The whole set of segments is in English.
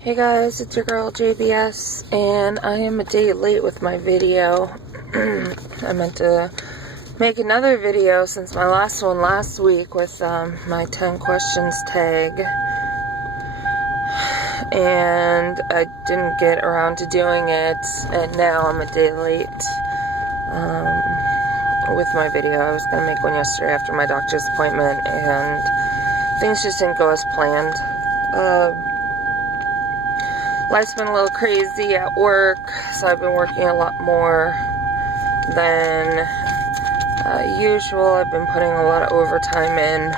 Hey guys, it's your girl JBS, and I am a day late with my video. I meant to make another video since my last one last week with my 10 questions tag, and I didn't get around to doing it, and now I'm a day late with my video. I was going to make one yesterday after my doctor's appointment, and things just didn't go as planned. Life's been a little crazy at work, so I've been working a lot more than usual. I've been putting a lot of overtime in.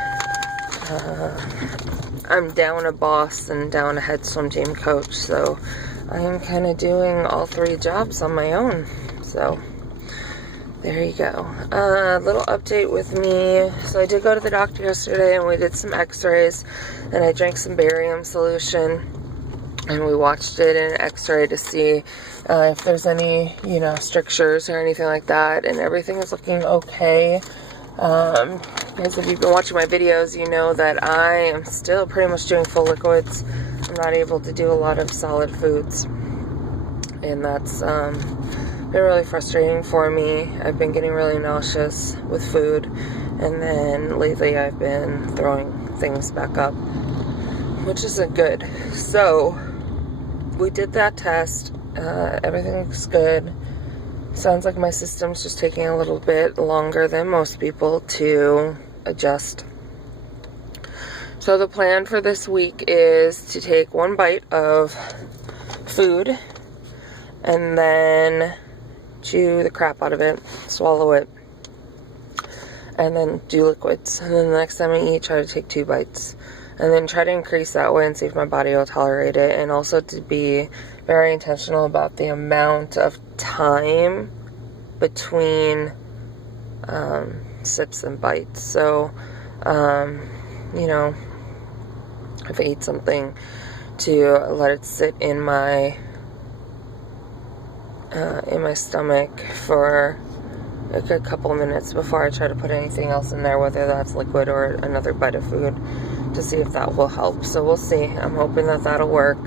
I'm down a boss and down a head swim team coach, so I am kind of doing all three jobs on my own. So there you go. Little update with me. So I did go to the doctor yesterday and we did some x-rays, and I drank some barium solution. And we watched it in an x-ray to see if there's any, strictures or anything like that. And everything is looking okay. Because if you've been watching my videos, you know that I am still pretty much doing full liquids. I'm not able to do a lot of solid foods. And that's been really frustrating for me. I've been getting really nauseous with food. And then lately I've been throwing things back up, which isn't good. So we did that test. Everything looks good. Sounds like my system's just taking a little bit longer than most people to adjust. So the plan for this week is to take one bite of food and then chew the crap out of it, swallow it, and then do liquids. And then the next time I eat, try to take 2 bites. And then try to increase that way and see if my body will tolerate it. And also to be very intentional about the amount of time between sips and bites. So, if I eat something, to let it sit in my stomach for a good couple minutes before I try to put anything else in there, whether that's liquid or another bite of food, to see if that will help. So we'll see. I'm hoping that that'll work.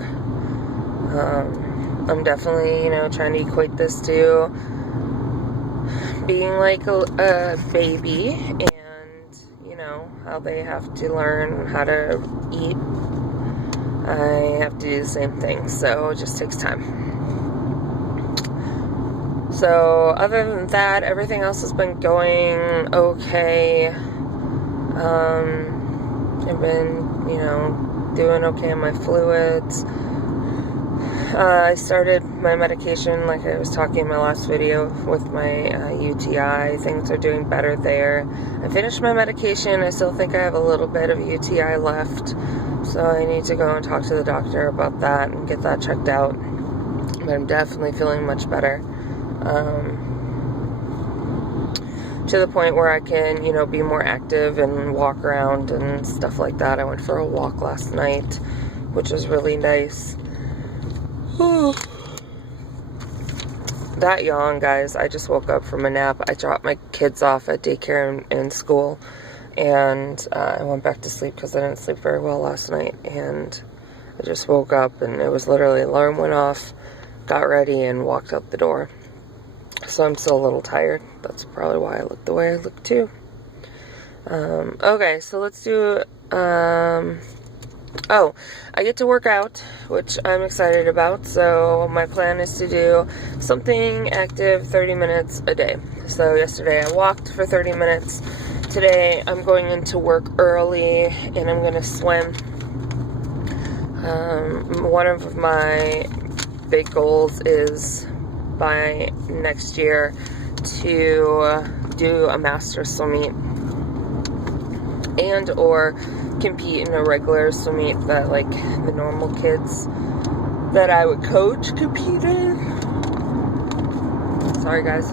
I'm definitely, trying to equate this to being like a baby, and, how they have to learn how to eat. I have to do the same thing, so it just takes time. So other than that, everything else has been going okay. I've been, doing okay on my fluids. I started my medication, like I was talking in my last video, with my UTI. Things are doing better there. I finished my medication. I still think I have a little bit of UTI left, so I need to go and talk to the doctor about that and get that checked out. But I'm definitely feeling much better. To the point where I can, be more active and walk around and stuff like that. I went for a walk last night, which was really nice. Whew. That yawn, guys. I just woke up from a nap. I dropped my kids off at daycare and school, and I went back to sleep because I didn't sleep very well last night, and I just woke up, and it was literally, alarm went off, got ready, and walked out the door. So I'm still a little tired. That's probably why I look the way I look too. Okay, so let's do, I get to work out, which I'm excited about. So my plan is to do something active 30 minutes a day. So yesterday I walked for 30 minutes. Today I'm going into work early and I'm going to swim. One of my big goals is by next year to do a master's swim meet and or compete in a regular swim meet that like the normal kids that I would coach compete in. Sorry guys.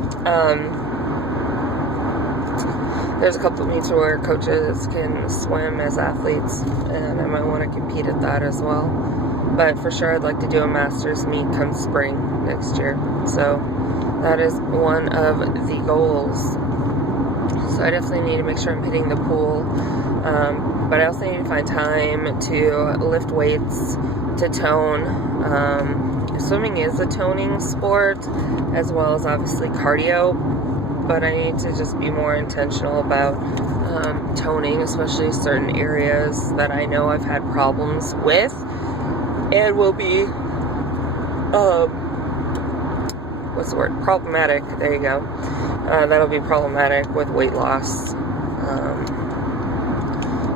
There's a couple meets where coaches can swim as athletes, and I might want to compete at that as well. But for sure, I'd like to do a master's meet come spring next year. So that is one of the goals. So I definitely need to make sure I'm hitting the pool. But I also need to find time to lift weights to tone. Swimming is a toning sport, as well as obviously cardio, but I need to just be more intentional about toning, especially certain areas that I know I've had problems with, and will be, what's the word? Problematic. There you go. That'll be problematic with weight loss.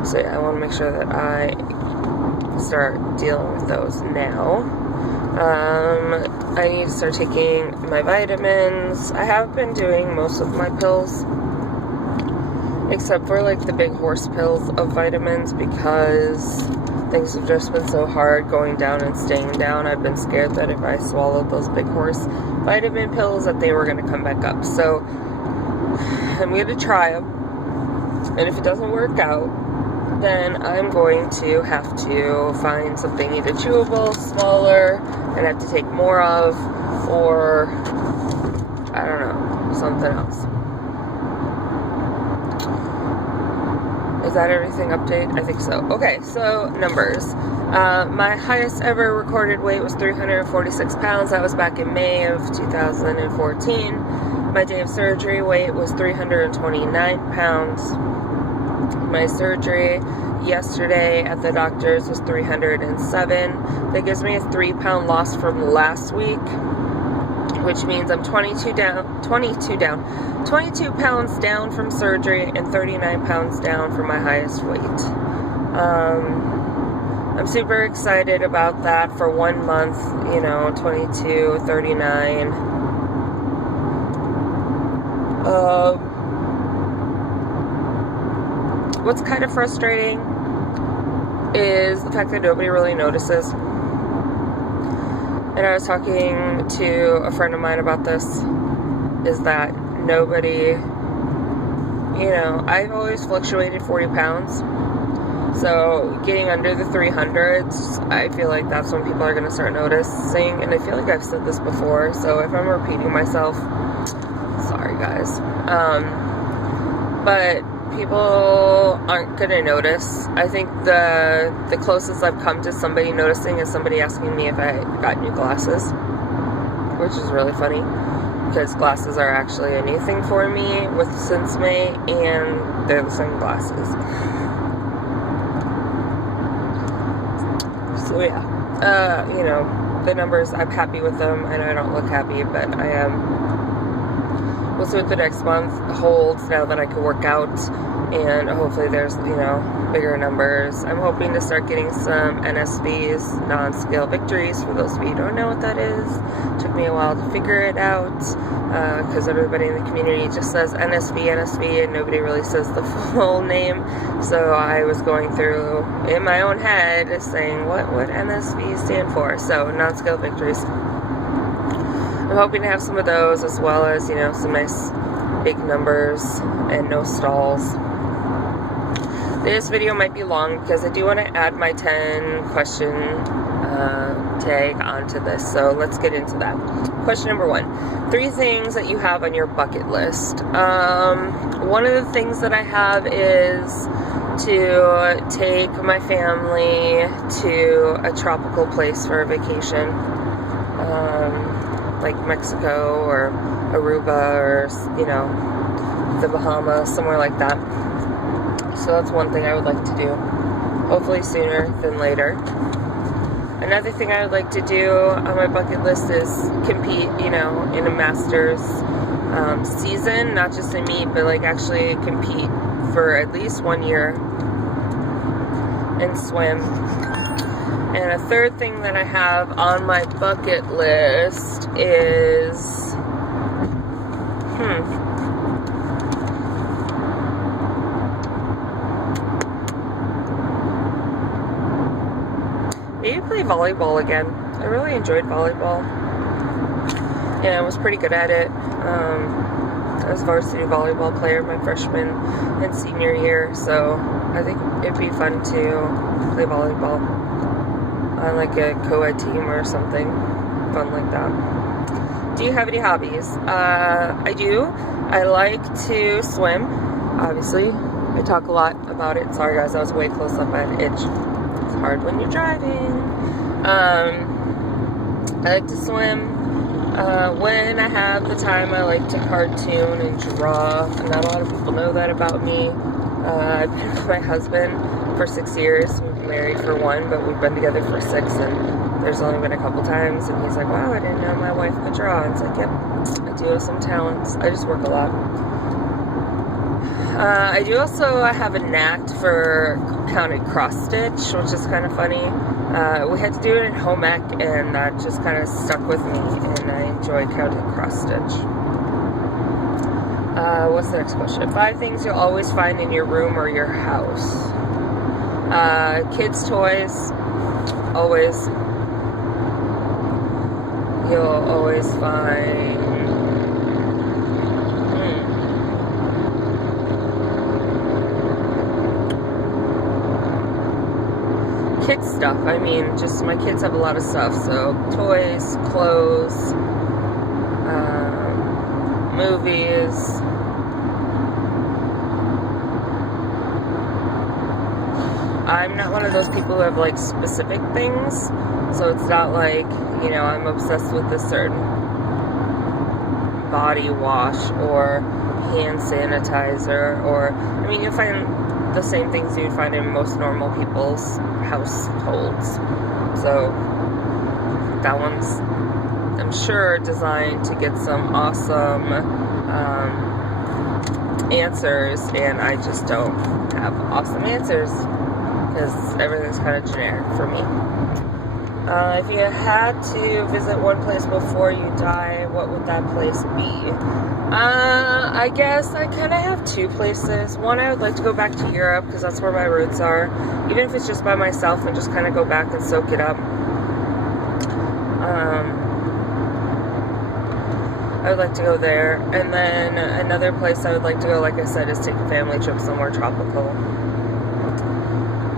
So yeah, I want to make sure that I start dealing with those now. I need to start taking my vitamins. I have been doing most of my pills, except for like the big horse pills of vitamins, because things have just been so hard going down and staying down. I've been scared that if I swallowed those big horse vitamin pills that they were going to come back up. So I'm going to try them, and if it doesn't work out, then I'm going to have to find something either chewable, smaller, and have to take more of, or I don't know, something else. Is that everything update? I think so. Okay, so numbers. My highest ever recorded weight was 346 pounds. That was back in May of 2014. My day of surgery weight was 329 pounds. My surgery yesterday at the doctor's was 307. That gives me a 3-pound loss from last week, which means I'm 22 pounds down from surgery and 39 pounds down from my highest weight. I'm super excited about that for 1 month, 22, 39. What's kind of frustrating is the fact that nobody really notices. And I was talking to a friend of mine about this, is that nobody, I've always fluctuated 40 pounds. So getting under the 300s, I feel like that's when people are going to start noticing. And I feel like I've said this before, so if I'm repeating myself, sorry guys. But people aren't going to notice. I think the closest I've come to somebody noticing is somebody asking me if I got new glasses, which is really funny, because glasses are actually a new thing for me since May, and they're the sunglasses. So yeah, the numbers, I'm happy with them. I know I don't look happy, but I am. We'll see what the next month holds now that I can work out, and hopefully there's, bigger numbers. I'm hoping to start getting some NSVs, non-scale victories. For those of you who don't know what that is, it took me a while to figure it out, because everybody in the community just says NSV, and nobody really says the full name. So I was going through, in my own head, saying, what would NSV stand for? So, non-scale victories. I'm hoping to have some of those, as well as, some nice big numbers and no stalls. This video might be long because I do want to add my 10 question tag onto this, so let's get into that. Question number 1. 3 things that you have on your bucket list. One of the things that I have is to take my family to a tropical place for a vacation. Like Mexico or Aruba or, the Bahamas, somewhere like that. So that's one thing I would like to do. Hopefully sooner than later. Another thing I would like to do on my bucket list is compete, in a Masters season. Not just in meet, but like actually compete for at least 1 year and swim. And a third thing that I have on my bucket list is, maybe play volleyball again. I really enjoyed volleyball, and I was pretty good at it. I was a varsity volleyball player my freshman and senior year, so I think it'd be fun to play volleyball on like a co-ed team or something fun like that. Do you have any hobbies? I do. I like to swim, obviously. I talk a lot about it. Sorry guys, I was way close up. I had an itch. It's hard when you're driving. I like to swim. When I have the time, I like to cartoon and draw. Not a lot of people know that about me. I've been with my husband for 6 years. We've been married for 1, but we've been together for 6, and there's only been a couple times, and he's like, wow, I didn't know my wife could draw. And it's like, yep, I do have some talents. I just work a lot. I do also have a knack for counted cross stitch, which is kind of funny. We had to do it in home ec, and that just kind of stuck with me, and I enjoy counted cross stitch. What's the next question? 5 things you'll always find in your room or your house. Kids' toys, always. You'll always find kids stuff. I mean, just my kids have a lot of stuff, so toys, clothes, movies. I'm not one of those people who have like specific things, so it's not like, you know, I'm obsessed with this certain body wash or hand sanitizer, or, I mean, you'll find the same things you'd find in most normal people's households. So that one's, I'm sure, designed to get some awesome answers, and I just don't have awesome answers because everything's kind of generic for me. If you had to visit one place before you die, what would that place be? I guess I kind of have 2 places. One, I would like to go back to Europe because that's where my roots are, even if it's just by myself, and just kind of go back and soak it up. I would like to go there. And then another place I would like to go, like I said, is take a family trip somewhere tropical.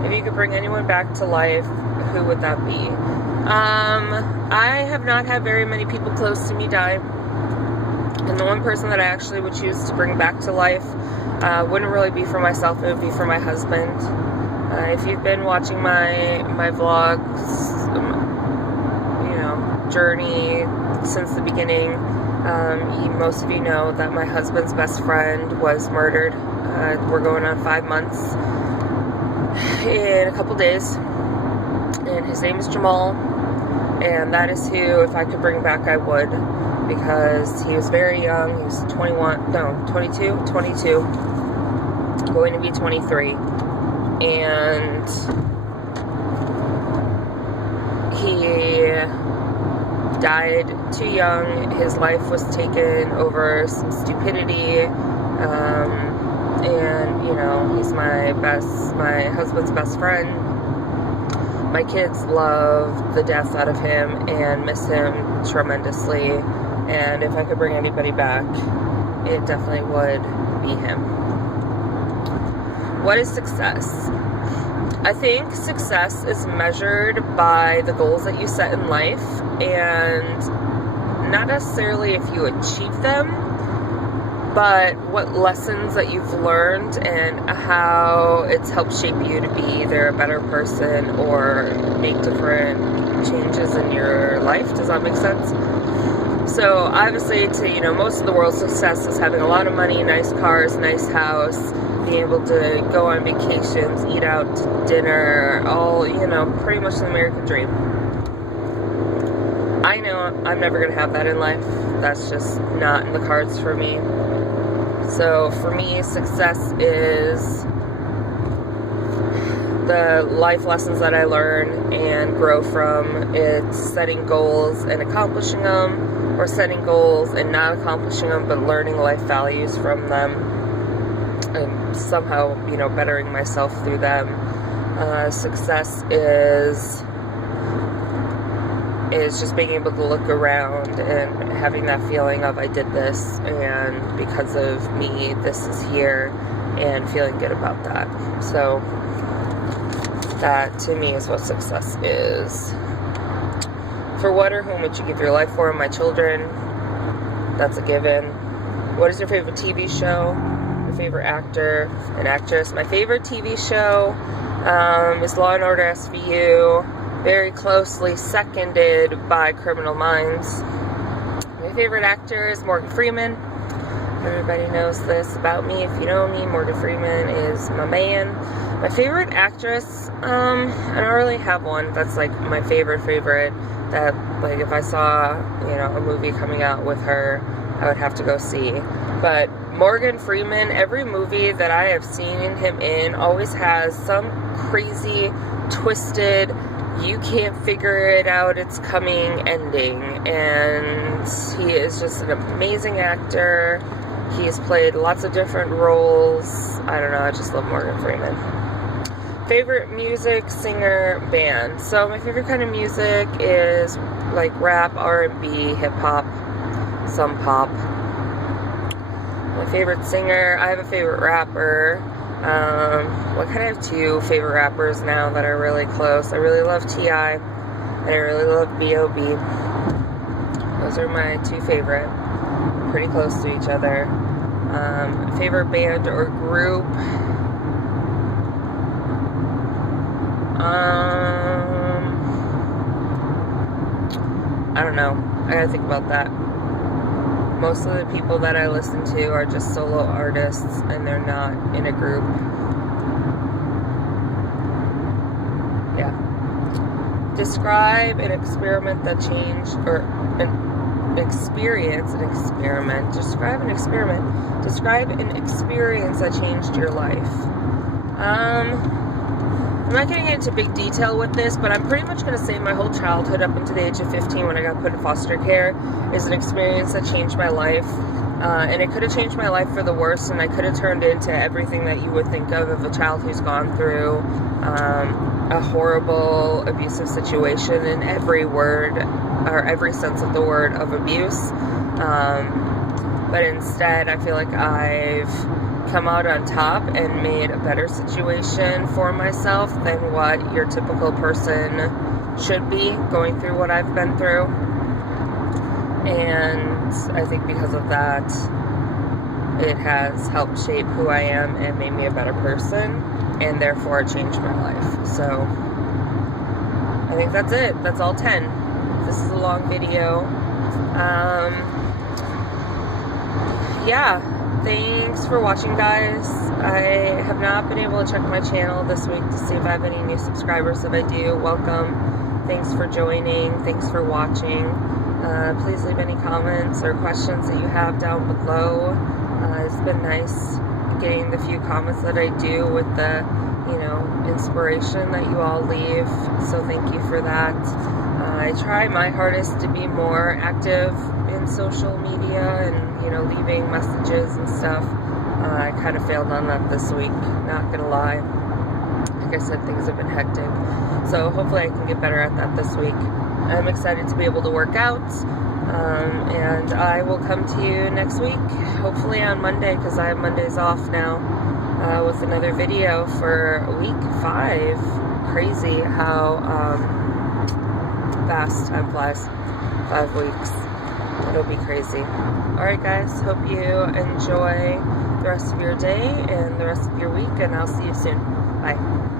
If you could bring anyone back to life, who would that be? I have not had very many people close to me die, and the one person that I actually would choose to bring back to life wouldn't really be for myself, it would be for my husband. If you've been watching my vlogs, you know, journey since the beginning, most of you know that my husband's best friend was murdered. We're going on 5 months in a couple days, and his name is Jamal, and that is who, if I could bring back, I would, because he was very young. He was 22, going to be 23, and he died too young. His life was taken over some stupidity, and, you know, he's my husband's best friend. My kids love the death out of him and miss him tremendously, and if I could bring anybody back, it definitely would be him. What is success? I think success is measured by the goals that you set in life, and not necessarily if you achieve them, but what lessons that you've learned and how it's helped shape you to be either a better person or make different changes in your life. Does that make sense? So obviously, to, you know, most of the world's success is having a lot of money, nice cars, nice house, being able to go on vacations, eat out to dinner, all, you know, pretty much the American dream. I know I'm never going to have that in life. That's just not in the cards for me. So for me, success is the life lessons that I learn and grow from. It's setting goals and accomplishing them, or setting goals and not accomplishing them, but learning life values from them and somehow, you know, bettering myself through them. Success is just being able to look around and having that feeling of, I did this, and because of me, this is here, and feeling good about that. So that, to me, is what success is. For what or whom would you give your life for? My children. That's a given. What is your favorite TV show? Your favorite actor and actress? My favorite TV show is Law & Order SVU. very closely seconded by Criminal Minds. My favorite actor is Morgan Freeman. Everybody knows this about me. If you know me, Morgan Freeman is my man. My favorite actress, I don't really have one that's like my favorite that, like, if I saw, you know, a movie coming out with her, I would have to go see. But Morgan Freeman, every movie that I have seen him in always has some crazy, twisted, you can't figure it out, it's coming ending. And he is just an amazing actor. He's played lots of different roles. I don't know, I just love Morgan Freeman. Favorite music, singer, band. So my favorite kind of music is like rap, R&B, hip-hop, some pop. My favorite singer, I have a favorite rapper. Well, I kind of have two favorite rappers now that are really close. I really love T.I. and I really love B.O.B. Those are my two favorite. Pretty close to each other. Favorite band or group? I don't know. I gotta think about that. Most of the people that I listen to are just solo artists and they're not in a group. Yeah. Describe an experiment that changed, or an experience, Describe an experiment. Describe an experience that changed your life. I'm not getting into big detail with this, but I'm pretty much going to say my whole childhood up until the age of 15 when I got put in foster care is an experience that changed my life. And it could have changed my life for the worse, and I could have turned into everything that you would think of a child who's gone through a horrible, abusive situation in every word, or every sense of the word of abuse. But instead, I feel like I've come out on top and made a better situation for myself than what your typical person should be going through what I've been through. And I think because of that, it has helped shape who I am and made me a better person, and therefore it changed my life. So I think that's it. That's all 10. This is a long video. Yeah. Thanks for watching, guys. I have not been able to check my channel this week to see if I have any new subscribers. If I do, welcome. Thanks for joining. Thanks for watching. Please leave any comments or questions that you have down below. It's been nice getting the few comments that I do with the, you know, inspiration that you all leave. So thank you for that. I try my hardest to be more active in social media and, you know, leaving messages and stuff. I kind of failed on that this week, not gonna lie. Like I said, things have been hectic. So hopefully I can get better at that this week. I'm excited to be able to work out. And I will come to you next week, hopefully on Monday, because I have Mondays off now, with another video for week 5. Crazy how fast time flies. 5 weeks. It'll be crazy. Alright guys, hope you enjoy the rest of your day and the rest of your week, and I'll see you soon. Bye.